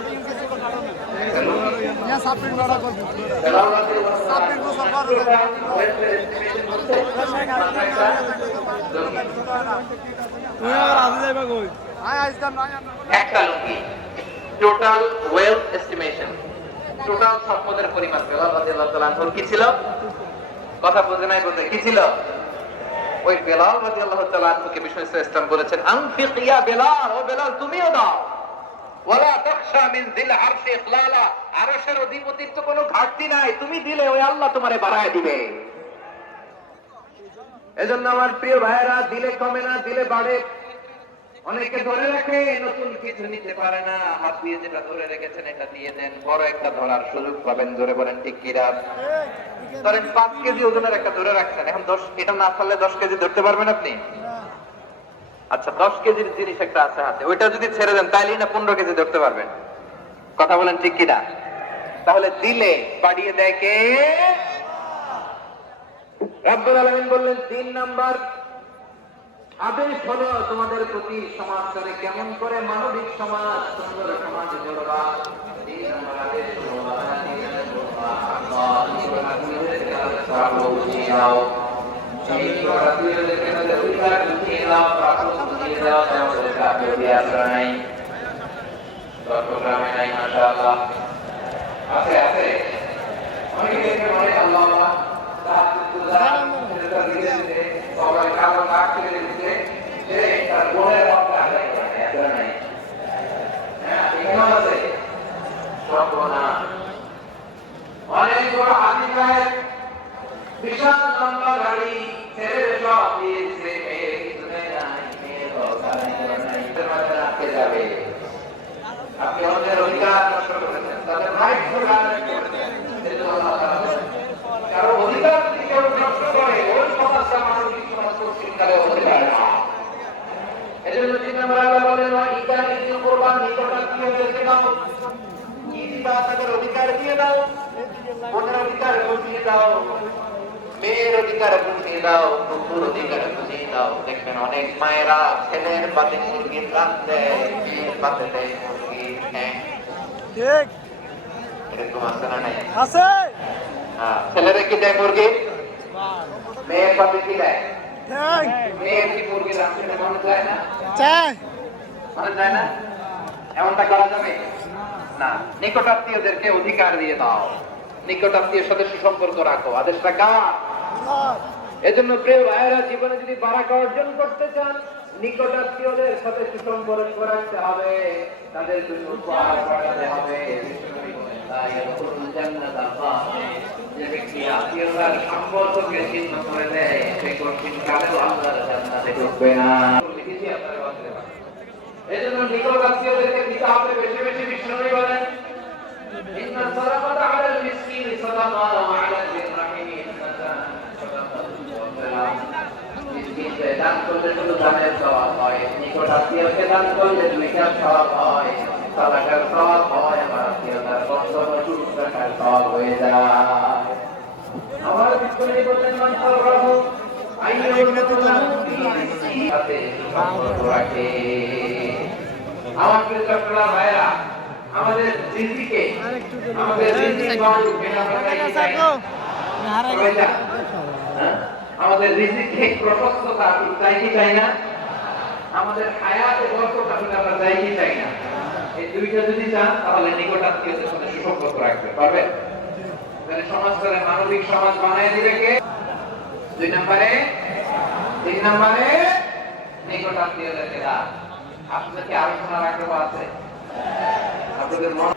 কি ছিল? কথা বুঝে নাই বুঝে। কি ছিল? ওই বেলাল রাদিয়াল্লাহু তাআলা আনহুকে বিষ্ণু বলেছেন। আনফিক ও বেলাল, তুমিও দাও। অনেকে ধরে রাখে, নতুন কিছু নিতে পারে না। হাত দিয়ে যেটা ধরে রেখেছেন, এটা বড় একটা ধরার সুযোগ পাবেন ধরে ঠিক ধরেন পাঁচ কেজি ওজনের একটা ধরে রাখছেন। এখন দশ, এটা না ফেললে দশ কেজি ধরতে পারবেন আপনি? আচ্ছা দশ কেজির জিনিস একটা আছে হাতে। ওইটা যদি ছেড়ে দেন তাইলে না পনেরো কেজি ধরতে পারবেন। কথা বলেন ঠিক কিনা? তাহলে দিলে বাড়িয়ে দেয় কে? আলামিন বললেন, তিন নাম্বার, আদেশ হলো তোমাদের প্রতি সমাজ কেমন করে মানবিক সমাজ, সুন্দর সমাজ গড়বা। সাহায্য বুঝিয়ে দাও। অধিকার বুঝিয়ে দাও, আমাদের কাছে অধিকার নাই। চট্টগ্রামে নাই মাশাআল্লাহ। আছে আছে অনেকে দেখে বলে আল্লাহ দিতে সবাই কালো কাক থেকে দিচ্ছে যে তার বোনের হকটা আদায় করে নেয়, আছে না নাই? হ্যাঁ, এখানেও আছে। সর্বনা। আপনি আমাদের অধিকার তাদের রাইট করেছেন এজন্য আল্লাহ তাআলা বলেন, কারও অধিকার যদি কেউ নষ্ট করে ওই সমাজটা মানবিক সমাজ পশ্চিমকালে হতে এজন্য তিন নম্বর আল্লাহ বলেন ওয়া ইদা ইদিল নিকটাত্মীয়দেরকে দাও ঈদ বা তাদের অধিকার দিয়ে দাও বোনের অধিকার বুঝিয়ে দাও মেয়ের অধিকার বুঝিয়ে দাও অধিকার বুঝিয়ে দাও। দেখবেন অনেক মায়েরা ছেলের পাতে পাতে দেয় ঠিক। এরকম আছে। না নাই আছে হ্যাঁ, ছেলেরা কি দেয় মুরগি মেয়ের পাতে কি দেয় মেয়ের কি মুরগি রাখতে মনে যায় না চাই। মনে যায় না এমনটা করা যাবে না নিকটাত্মীয়দেরকে অধিকার দিয়ে দাও। নিকটাত্মীয়ের সাথে সুসম্পর্ক রাখো। আদেশটা কার? এজন্য প্রিয় ভাইয়েরা জীবনে যদি বারাকা অর্জন করতে চান নিকটাত্মীয়দের সাথে সুসম্পর্ক রাখতে হবে তাদের জন্য উপহার পাঠাতে হবে তাই ইয়াদখুলুল জান্নাতা ফাহে। যে ব্যক্তি আত্মীয়তার সম্পর্ককে ছিন্ন করে দেয় সে কঠিন কালেও আল্লাহর জান্নাতে ঢুকবে না লিখেছি আপনারা বাঁচতে পারেন এজন্য নিকট আত্মীয়দেরকে দিতে হবে বেশি বেশি বিষ্ণু বলেন إن الصدقة على المسكين صدقة وعلى ذي الرحم صدقة صدقة মিসকিনকে দান করলে শুধু দানের স্বভাব হয় নিকট করলে দুইটার স্বভাব হয় সাদাকার স্বভাব হয় আমার আত্মীয়তার কর্তব্য শুশ্রূষার স্বভাব হয়ে যায় আমার বিষ্ণু বললেন মান সর্বহু আমার প্রিয় চট্টগ্রাম ভাইরা আমাদের রিজিকে আমাদের? আমাদের রিজিকে প্রশস্ততা চাই কি চাই না আমাদের হায়াত ও বরকত আসুক, আমরা চাই কি চাই না। এই দুইটা যদি চান তাহলে নিকট আত্মীয়দের সাথে সুসম্পর্ক রাখতে পারবেন? তাহলে সমাজটারে মানবিক সমাজ বানায় দিবে কে? দুই নম্বরে? তিন নম্বরে? নিকট আত্মীয়দেরকে দান আসলে কি আলোচনা রাখতে আছে? আপনাদের মন